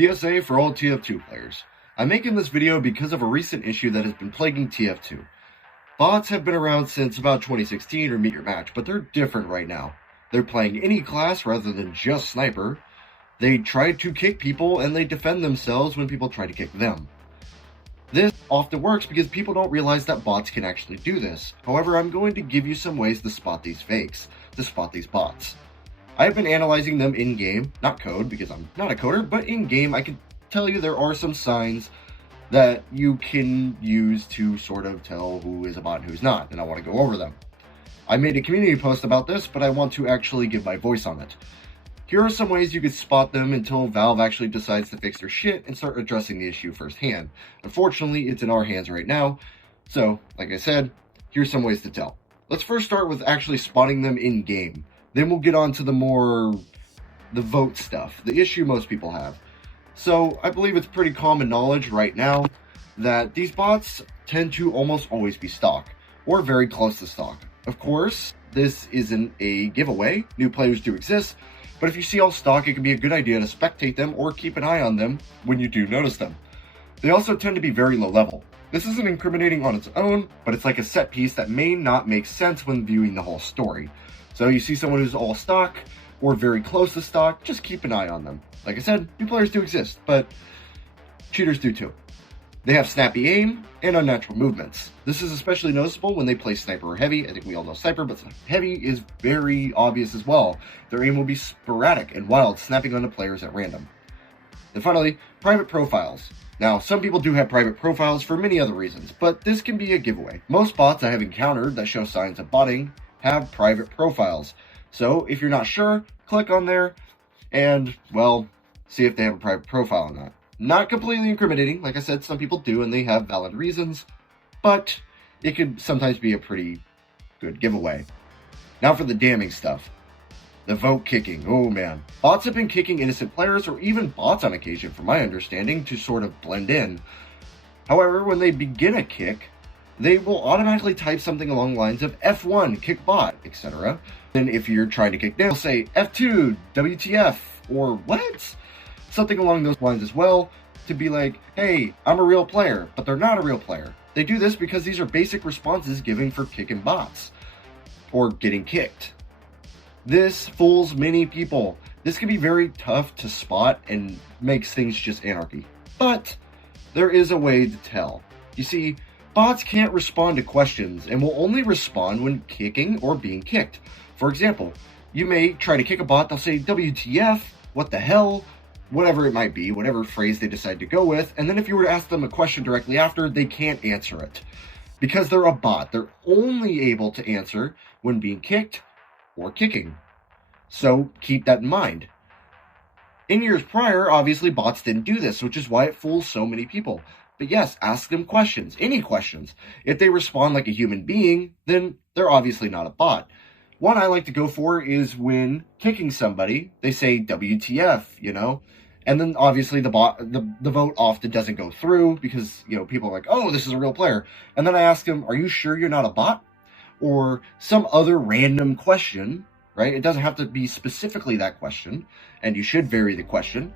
PSA for all TF2 players. I'm making this video because of a recent issue that has been plaguing TF2. Bots have been around since about 2016 or Meet Your Match, but they're different right now. They're playing any class rather than just Sniper. They try to kick people and they defend themselves when people try to kick them. This often works because people don't realize that bots can actually do this. However, I'm going to give you some ways to spot these fakes, to spot these bots. I've been analyzing them in-game, not code because I'm not a coder, but in-game I can tell you there are some signs that you can use to sort of tell who is a bot and who's not, and I want to go over them. I made a community post about this, but I want to actually give my voice on it. Here are some ways you could spot them until Valve actually decides to fix their shit and start addressing the issue firsthand. Unfortunately, it's in our hands right now, so, like I said, here's some ways to tell. Let's first start with actually spotting them in-game. Then we'll get on to the vote stuff, the issue most people have. So, I believe it's pretty common knowledge right now that these bots tend to almost always be stock, or very close to stock. Of course, this isn't a giveaway, new players do exist, but if you see all stock, it can be a good idea to spectate them or keep an eye on them when you do notice them. They also tend to be very low level. This isn't incriminating on its own, but it's like a set piece that may not make sense when viewing the whole story. So you see someone who's all stock, or very close to stock, just keep an eye on them. Like I said, new players do exist, but cheaters do too. They have snappy aim and unnatural movements. This is especially noticeable when they play Sniper or Heavy. I think we all know Sniper, but Heavy is very obvious as well. Their aim will be sporadic and wild, snapping onto players at random. And finally, private profiles. Now, some people do have private profiles for many other reasons, but this can be a giveaway. Most bots I have encountered that show signs of botting have private profiles. So, if you're not sure, click on there and, well, see if they have a private profile or not. Not completely incriminating, like I said, some people do and they have valid reasons, but it could sometimes be a pretty good giveaway. Now for the damning stuff. The vote kicking, oh man. Bots have been kicking innocent players or even bots on occasion from my understanding to sort of blend in. However, when they begin a kick, they will automatically type something along the lines of F1, kick bot, etc. And if you're trying to kick them, they'll say F2, WTF, or what? Something along those lines as well, to be like, hey, I'm a real player, but they're not a real player. They do this because these are basic responses given for kicking bots, or getting kicked. This fools many people. This can be very tough to spot and makes things just anarchy. But there is a way to tell. You see, bots can't respond to questions and will only respond when kicking or being kicked. For example, you may try to kick a bot, they'll say WTF, what the hell, whatever it might be, whatever phrase they decide to go with, and then if you were to ask them a question directly after, they can't answer it. Because they're a bot, they're only able to answer when being kicked or kicking. So keep that in mind. In years prior, obviously bots didn't do this, which is why it fools so many people. But yes, ask them questions, any questions. If they respond like a human being, then they're obviously not a bot. One I like to go for is when kicking somebody, they say WTF, you know, and then obviously the vote often doesn't go through because, you know, people are like, oh, this is a real player. And then I ask them, are you sure you're not a bot? Or some other random question, right? It doesn't have to be specifically that question, and you should vary the question,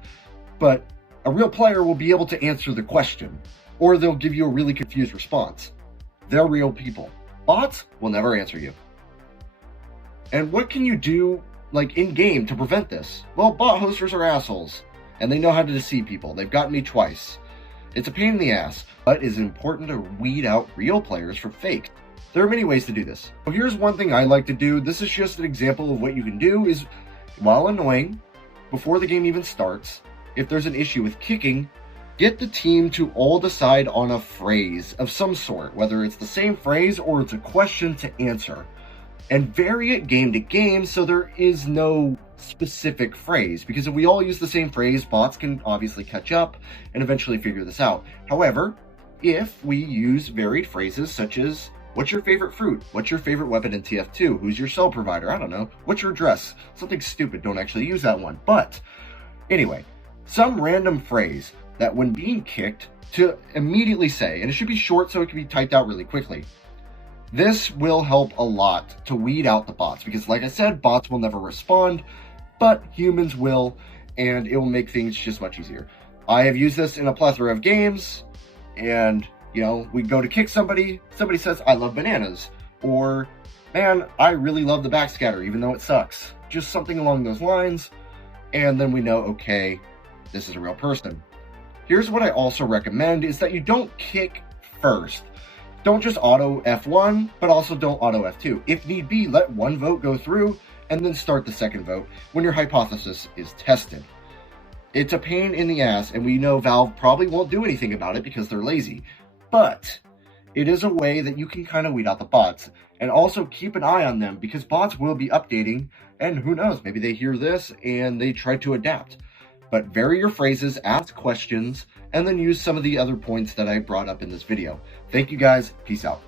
but a real player will be able to answer the question, or they'll give you a really confused response. They're real people. Bots will never answer you. And what can you do, like, in-game to prevent this? Well, bot hosters are assholes, and they know how to deceive people. They've gotten me twice. It's a pain in the ass, but it is important to weed out real players from fake. There are many ways to do this. So here's one thing I like to do. This is just an example of what you can do is, while annoying, before the game even starts, if there's an issue with kicking, get the team to all decide on a phrase of some sort, whether it's the same phrase or it's a question to answer. And vary it game to game so there is no specific phrase, because if we all use the same phrase, bots can obviously catch up and eventually figure this out. However, if we use varied phrases such as, what's your favorite fruit? What's your favorite weapon in TF2? Who's your cell provider? I don't know. What's your address? Something stupid, don't actually use that one. But anyway, some random phrase that when being kicked to immediately say, and it should be short so it can be typed out really quickly. This will help a lot to weed out the bots because, like I said, bots will never respond, but humans will, and it will make things just much easier. I have used this in a plethora of games, and, you know, we go to kick somebody says, I love bananas, or, man, I really love the backscatter, even though it sucks. Just something along those lines, and then we know, okay, this is a real person. Here's what I also recommend is that you don't kick first. Don't just auto F1, but also don't auto F2. If need be, let one vote go through, and then start the second vote when your hypothesis is tested. It's a pain in the ass, and we know Valve probably won't do anything about it because they're lazy, but it is a way that you can kind of weed out the bots, and also keep an eye on them, because bots will be updating, and who knows, maybe they hear this and they try to adapt. But vary your phrases, ask questions, and then use some of the other points that I brought up in this video. Thank you guys, peace out.